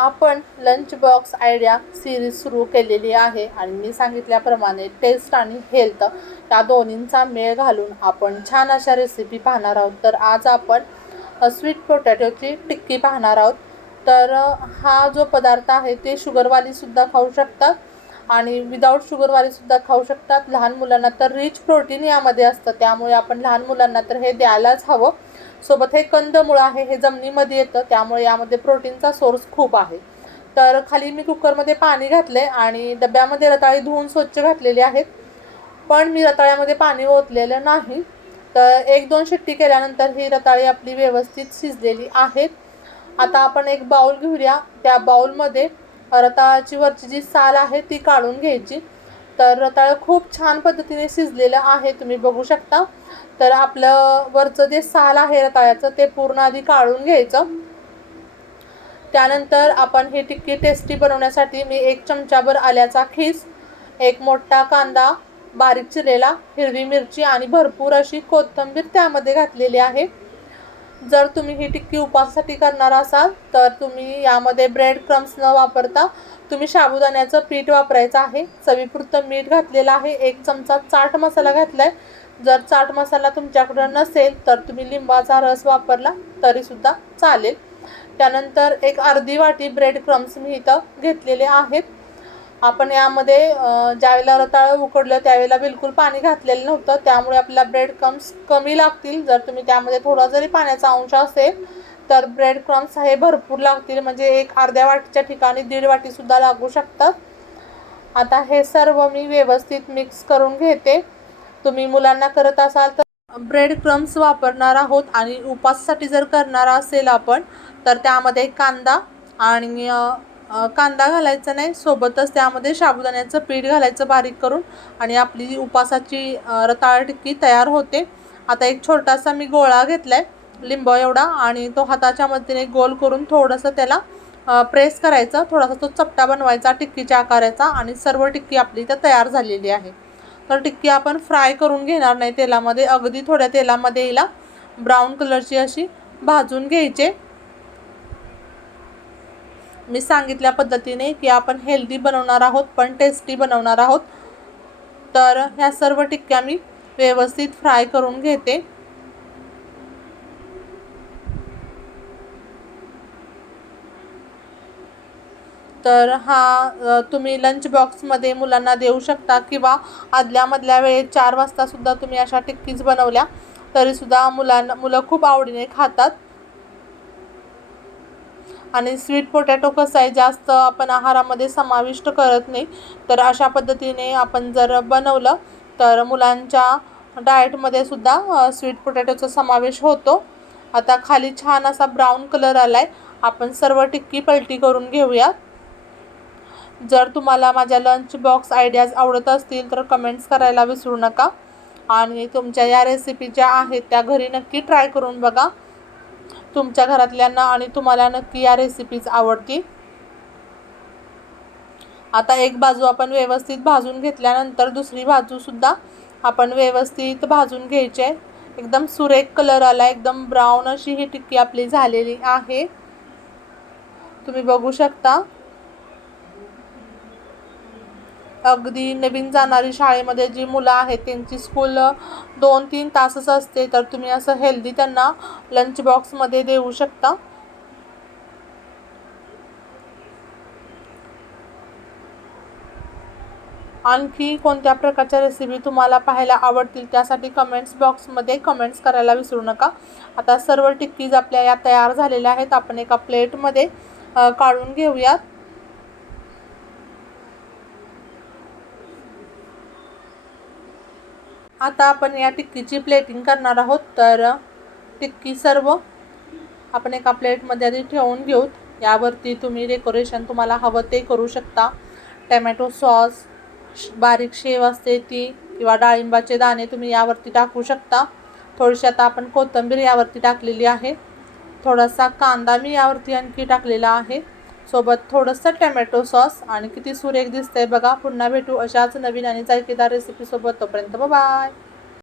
आपण lunch box idea series सुरू केलेली आहे आणि मी सांगितल्याप्रमाणे टेस्ट आणि हेल्थ या दोन्हींचा मेळ घालून आपण छान अशा रेसिपी पाहणार आहोत। तर आज आपण स्वीट पोटॅटोची टिक्की पाहणार आहोत। तर हा जो पदार्थ आहे ते शुगरवालीसुद्धा खाऊ शकतात आणि विदाऊट शुगरवालीसुद्धा खाऊ शकतात। लहान मुलांना तर रिच प्रोटीन यामध्ये असतं, त्यामुळे आपण लहान मुलांना तर हे द्यायलाच हवं। सोबत हे कंदमूळ आहे, हे जमिनीमध्ये येतं, त्यामुळे यामध्ये प्रोटीनचा सोर्स खूप आहे। तर खाली मी कुकरमध्ये पाणी घातले आणि डब्यामध्ये रताळी धुवून स्वच्छ घातलेली आहेत, पण मी रताळ्यामध्ये पाणी ओतलेलं नाही। तर 1-2 शिट्टी केल्यानंतर ही रताळी आपली व्यवस्थित शिजलेली आहेत। आता आपण एक बाउल घेऊया, त्या बाउलमध्ये रताळाची वरची जी साल आहे ती काढून घ्यायची। तर रताळ खूप छान पद्धतीने शिजलेलं आहे, तुम्ही बघू शकता। तर आपलं वरचं जे साल आहे रताळ्याचं ते पूर्ण आधी काढून घ्यायचं। त्यानंतर आपण ही टिक्की टेस्टी बनवण्यासाठी मी 1 चमचाभर आल्याचा खीस, 1 मोठा कांदा बारीक चिरलेला, हिरवी मिरची आणि भरपूर अशी कोथिंबीर त्यामध्ये घातलेली आहे। जर तुम्ही ही टिक्की उपवासासाठी करणार असाल तर तुम्ही यामध्ये ब्रेड क्रम्स न वापरता तुम्ही साबुदाण्याचं पीठ वापरायचं आहे। चवीपुरतं मीठ घातलेलं आहे, 1 चमचा चाट मसाला घातलाय। जर चाट मसाला तुमच्याकडे नसेल तर तुम्ही लिंबाचा रस वापरला तरीसुद्धा चालेल। त्यानंतर एक अर्धी वाटी ब्रेड क्रम्स मी इथं घेतलेले आहेत। आपण यामध्ये ज्यावेळेला रताळं उकडलं त्यावेळेला बिलकुल पाणी घातलेलं नव्हतं, त्यामुळे आपल्याला ब्रेड क्रम्स कमी लागतील। जर तुम्ही त्यामध्ये थोडा जरी पाण्याचा अंश असेल तर ब्रेड क्रम्स हे भरपूर लागतील, म्हणजे एक अर्ध्या वाटीच्या ठिकाणी 1.5 वाटीसुद्धा लागू शकतात। आता हे सर्व मी व्यवस्थित मिक्स करून घेते। तुम्ही मुलांना करत असाल तर ब्रेड क्रम्स वापरणार आहोत आणि उपवासासाठी जर करणार असेल आपण तर त्यामध्ये कांदा आणि कांदा घालायचा नाही, सोबतच त्यामध्ये साबुदाण्याचं पीठ घालायचं बारीक करून आणि आपली उपवासाची रताळ टिक्की तयार होते। आता एक छोटासा मी गोळा घेतलाय लिंबू एवढा आणि तो हाताच्या मदतीने गोल करून थोडंसं त्याला प्रेस करायचं, थोडासा तो चपटा बनवायचा टिक्कीच्या आकाराचा आणि सर्व टिक्की आपली इथं तयार झालेली आहे। तर टिक्की आपण फ्राय करून घेणार नाही तेलामध्ये, अगदी थोड्या तेलामध्ये हिला ब्राऊन कलरची अशी भाजून घ्यायचे। मी सांगितल्या पद्धतीने की आपण हेल्दी बनवणार आहोत पण टेस्टी बनवणार आहोत। तर ह्या सर्व टिक्क्या मी व्यवस्थित फ्राय करून घेते। तर हा तुम्ही लंच बॉक्समध्ये मुलांना देऊ शकता किंवा आदल्यामधल्या वेळेत 4 वाजतासुद्धा तुम्ही अशा टिक्कीज बनवल्या तरीसुद्धा मुलं खूप आवडीने खातात। आणि स्वीट पोटॅटो कसं आहे, जास्त आपण आहारामध्ये समाविष्ट करत नाही, तर अशा पद्धतीने आपण जर बनवलं तर मुलांच्या डाएटमध्ये सुद्धा स्वीट पोटॅटोचा समावेश होतो। आता खाली छान असा ब्राऊन कलर आलाय, आपण सर्व टिक्की पलटी करून घेऊया। जर तुम्हाला माझ्या लंच बॉक्स आयडियाज आवडत असतील तर कमेंट्स करायला विसरू नका आणि तुमच्या या रेसिपी ज्या आहेत त्या घरी नक्की ट्राय करून बघा। तुमच्या घरातल्यांना आणि तुम्हाला नक्की या रेसिपीज आवडतील। आता एक बाजू आपण व्यवस्थित भाजून घेतल्यानंतर दुसरी बाजूसुद्धा आपण व्यवस्थित भाजून घ्यायची आहे। एकदम सुरेख कलर आला, एकदम ब्राऊन अशी ही टिक्की आपली झालेली आहे, तुम्ही बघू शकता। अगदी नवीन जाणारी शाळेमध्ये जी मुलं आहेत त्यांची स्कूल 2-3 तासच असते, तर तुम्ही असं हेल्दी त्यांना लंच बॉक्समध्ये देऊ शकता। आणखी कोणत्या प्रकारच्या रेसिपी तुम्हाला पाहायला आवडतील त्यासाठी कमेंट्स बॉक्समध्ये कमेंट्स करायला विसरू नका। आता सर्व टिक्कीज आपल्या या तयार झालेल्या आहेत, आपण एका प्लेटमध्ये काढून घेऊयात। आता आपण या टिक्कीची प्लेटिंग करणार आहोत। तर टिक्की सर्व आपण एका प्लेटमध्ये आधी ठेवून घेऊत। यावरती तुम्ही डेकोरेशन तुम्हाला हवं ते करू शकता, टमॅटो सॉस, बारीक शेव असते ती किंवा डाळिंबाचे दाणे तुम्ही यावरती टाकू शकता। थोडीशी आता आपण कोथिंबीर यावरती टाकलेली आहे, थोडासा कांदा मी यावरती आणखी टाकलेला आहे, सोबत थोडंसं टमॅटो सॉस आणि किती सुरेख दिसतंय बघा। पुन्हा भेटू अशाच नवीन आणि जायकेदार रेसिपीसोबत, तोपर्यंत बाय बाय।